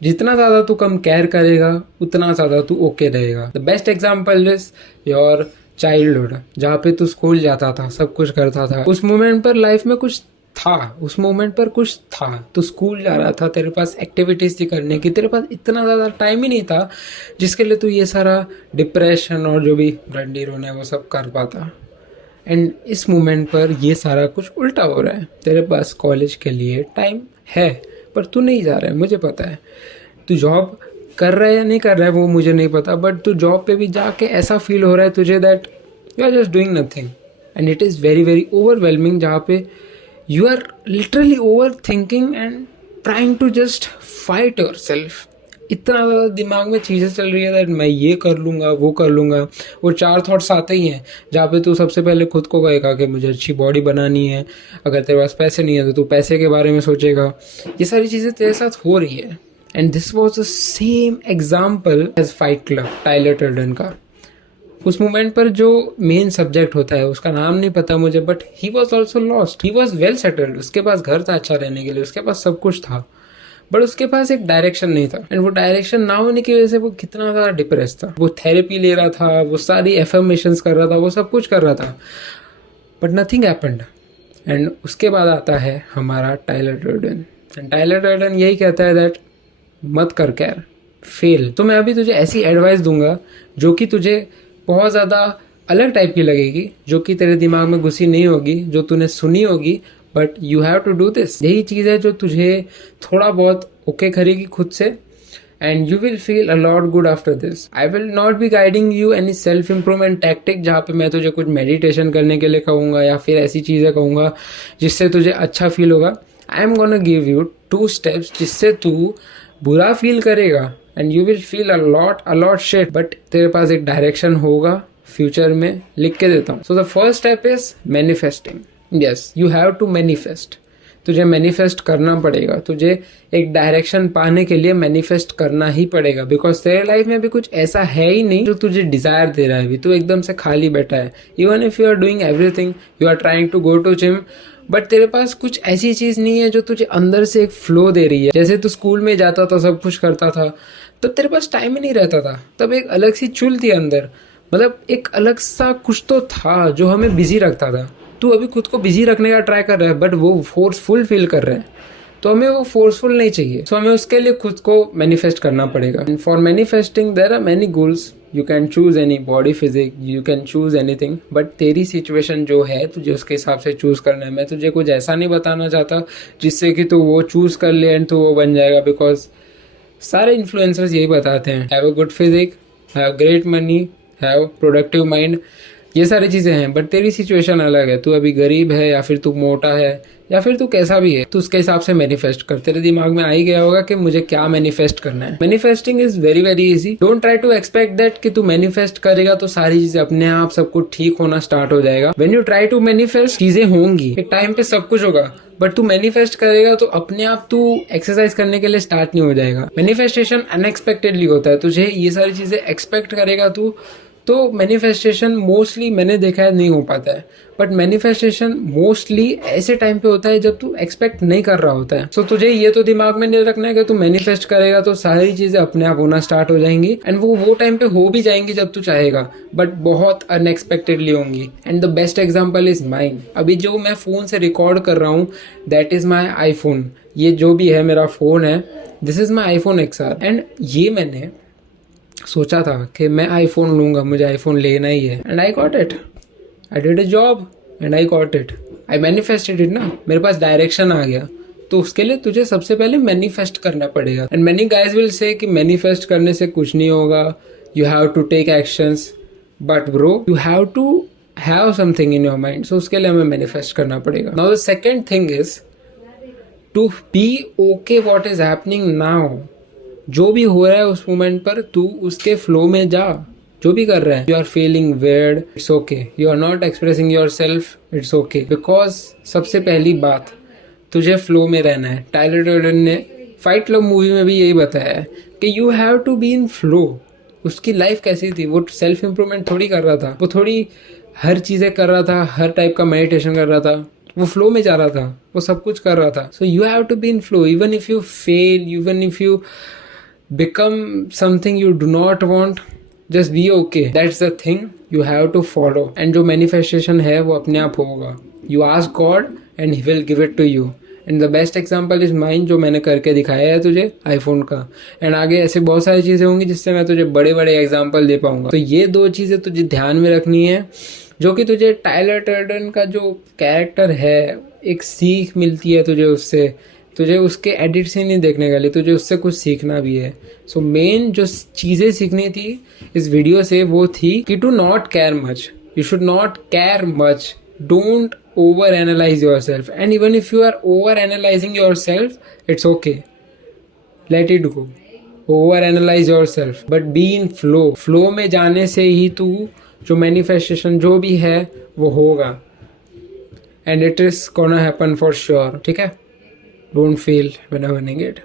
जितना ज़्यादा तू कम केयर करेगा उतना ज़्यादा तू ओके रहेगा। The best example is your childhood, जहाँ पे तू स्कूल जाता था, सब कुछ करता था, उस मोमेंट पर लाइफ में कुछ था, उस मोमेंट पर कुछ था, तू स्कूल जा रहा था, तेरे पास एक्टिविटीज थी करने की, तेरे पास इतना ज़्यादा टाइम ही नहीं था जिसके लिए तू ये सारा डिप्रेशन और जो भी रंडी रोना है वो सब कर पाता। एंड इस मोमेंट पर ये सारा कुछ उल्टा हो रहा है, तेरे पास कॉलेज के लिए टाइम है पर तू नहीं जा रहा है, मुझे पता है। तू जॉब कर रहा है या नहीं कर रहा है वो मुझे नहीं पता, बट तू जॉब पे भी जाके ऐसा फील हो रहा है तुझे that you are just doing nothing and it is very very overwhelming, जहाँ पे you are literally overthinking and trying to just fight yourself. इतना ज़्यादा दिमाग में चीज़ें चल रही है दैट मैं ये कर लूँगा, वो कर लूँगा। वो चार थॉट्स आते ही हैं जहाँ पे तू सबसे पहले खुद को कहेगा कि मुझे अच्छी बॉडी बनानी है, अगर तेरे पास पैसे नहीं है तो तू पैसे के बारे में सोचेगा। ये सारी चीज़ें तेरे साथ हो रही है। And this was the same example as Fight Club Tyler Durden का। उस मोमेंट पर जो मेन सब्जेक्ट होता है उसका नाम नहीं पता मुझे, but he was also lost. He was well settled, उसके पास घर था अच्छा रहने के लिए, उसके पास सब कुछ था, बट उसके पास एक डायरेक्शन नहीं था। एंड वो डायरेक्शन ना होने की वजह से वो कितना ज़्यादा डिप्रेस था। वो थेरेपी ले रहा था, वो सारी एफर्मेशंस कर रहा था, वो सब कुछ कर रहा था, बट नथिंग हैपेंड। एंड उसके बाद आता है हमारा Tyler Durden. And Tyler Durden यही कहता है दैट मत कर केयर, फेल। तो मैं अभी तुझे ऐसी एडवाइस दूंगा जो कि तुझे बहुत ज़्यादा अलग टाइप की लगेगी, जो कि तेरे दिमाग में घुसी नहीं होगी, जो तूने सुनी होगी, but you have to do this. यही चीज़ है जो तुझे थोड़ा बहुत ओके करेगी खुद से, and you will feel a lot good after this. I will not be guiding you any self improvement tactic जहाँ पे मैं तुझे कुछ मेडिटेशन करने के लिए कहूँगा या फिर ऐसी चीज़ें कहूँगा जिससे तुझे अच्छा फील होगा। I am gonna give you 2 steps जिससे तू बुरा फील करेगा and you will feel a lot shit, but तेरे पास एक डायरेक्शन होगा फ्यूचर में। लिख के देता हूँ। So the first step is manifesting. Yes, you have to manifest. तुझे मैनिफेस्ट करना पड़ेगा, तुझे एक डायरेक्शन पाने के लिए मैनिफेस्ट करना ही पड़ेगा, बिकॉज तेरे लाइफ में भी कुछ ऐसा है ही नहीं जो तुझे डिजायर दे रहा है। अभी तू एकदम से खाली बैठा है। Even if you are doing everything, you are trying to go to gym, but तेरे पास कुछ ऐसी चीज नहीं है जो तुझे अंदर से एक फ्लो दे रही है। जैसे तू स्कूल में जाता था, सब कुछ करता था, तब तेरे पास टाइम ही नहीं रहता था, तब एक अलग सी चुल थी अंदर, मतलब एक अलग सा कुछ तो था जो हमें बिजी रखता था। तू अभी खुद को बिजी रखने का ट्राई कर रहा है, बट वो फोर्सफुल फील कर रहा है, तो हमें वो फोर्सफुल नहीं चाहिए। सो हमें उसके लिए खुद को मैनिफेस्ट करना पड़ेगा। For manifesting there are many goals, you can choose any body physique, you can choose anything, but तेरी सिचुएशन जो है तुझे उसके हिसाब से चूज करना है। मैं तुझे कुछ ऐसा नहीं बताना चाहता जिससे कि तू वो चूज कर ले एंड तू वो बन जाएगा, बिकॉज सारे इन्फ्लुएंसर्स यही बताते हैं, have a good physique, have great money, have productive mind, ये सारी चीज़ें हैं। बट तेरी सिचुएशन अलग है, तू अभी गरीब है या फिर तू मोटा है या फिर तू कैसा भी है, तो उसके हिसाब से मैनिफेस्ट कर। तेरे दिमाग में आ ही गया होगा कि मुझे क्या मैनिफेस्ट करना है। Manifesting is very very easy. Don't try to expect that कि तू मैनिफेस्ट करेगा तो सारी चीजें अपने आप सब कुछ ठीक होना स्टार्ट हो जाएगा। When you try to manifest, चीजें होंगी, एक टाइम पे सब कुछ होगा, बट तू मैनिफेस्ट करेगा तो अपने आप तू एक्सरसाइज करने के लिए स्टार्ट नहीं हो जाएगा। मैनिफेस्टेशन अनएक्सपेक्टेडली होता है, तुझे ये सारी चीजें एक्सपेक्ट करेगा तू, तो मैनिफेस्टेशन मोस्टली मैंने देखा है नहीं हो पाता है। बट मैनिफेस्टेशन मोस्टली ऐसे टाइम पे होता है जब तू एक्सपेक्ट नहीं कर रहा होता है। सो तुझे ये तो दिमाग में नहीं रखना है कि तू मैनिफेस्ट करेगा तो सारी चीजें अपने आप होना स्टार्ट हो जाएंगी, एंड वो टाइम पे हो भी जाएंगी जब तू चाहेगा, बट बहुत अनएक्सपेक्टेडली होंगी। And the best example is mine. अभी जो मैं फोन से रिकॉर्ड कर रहा हूँ, दैट इज माई आईफोन। ये जो भी है मेरा फोन है, this is my iPhone XR। And ये मैंने सोचा था कि मैं आईफोन लूंगा, मुझे आईफोन लेना ही है, and I got it. I did a job and I got it. I manifested it ना, मेरे पास डायरेक्शन आ गया। तो उसके लिए तुझे सबसे पहले मैनिफेस्ट करना पड़ेगा। And many guys will say कि मैनिफेस्ट करने से कुछ नहीं होगा, you have to take actions, but bro you have to have something in your mind. So उसके लिए हमें मैनिफेस्ट करना पड़ेगा। Now the second thing is to be okay what is happening now. जो भी हो रहा है उस मोमेंट पर तू उसके फ्लो में जा। जो भी कर रहा है, you are feeling weird, it's okay. You are not expressing yourself, it's okay. Because सबसे पहली बात, तुझे फ्लो में रहना है। टाइलर डर्डन ने फाइट क्लब मूवी में भी यही बताया है कि you have to be in flow. उसकी लाइफ कैसी थी, वो सेल्फ इम्प्रूवमेंट थोड़ी कर रहा था, वो थोड़ी हर चीज़ें कर रहा था, हर टाइप का मेडिटेशन कर रहा था, वो फ्लो में जा रहा था, वो सब कुछ कर रहा था। So you have to be in flow. Even if you fail, even if you become something you do not want, just be okay. That's the thing you have to follow. And जो manifestation है वो अपने आप होगा. You ask God and He will give it to you. And the best example is mine, जो मैंने करके दिखाया है तुझे आईफोन का. एंड आगे ऐसे बहुत सारी चीज़ें होंगी जिससे मैं तुझे बड़े बड़े एग्जाम्पल दे पाऊंगा. तो ये 2 चीज़ें तुझे ध्यान में रखनी है, जो कि तुझे टाइलर टर्डन का जो कैरेक्टर है, एक सीख मिलती है तुझे उससे. तुझे उसके एडिट से नहीं देखने का लिए, तुझे उससे कुछ सीखना भी है. सो मेन जो चीज़ें सीखनी थी इस वीडियो से वो थी कि to not care much. You should not care much. Don't overanalyse yourself. And even if you are overanalysing yourself, it's okay, let it go. Overanalyse yourself but be in flow. Flow में जाने से ही तू जो manifestation जो भी है वो होगा. And it is gonna happen for sure. ठीक है? Don't fail when earning it.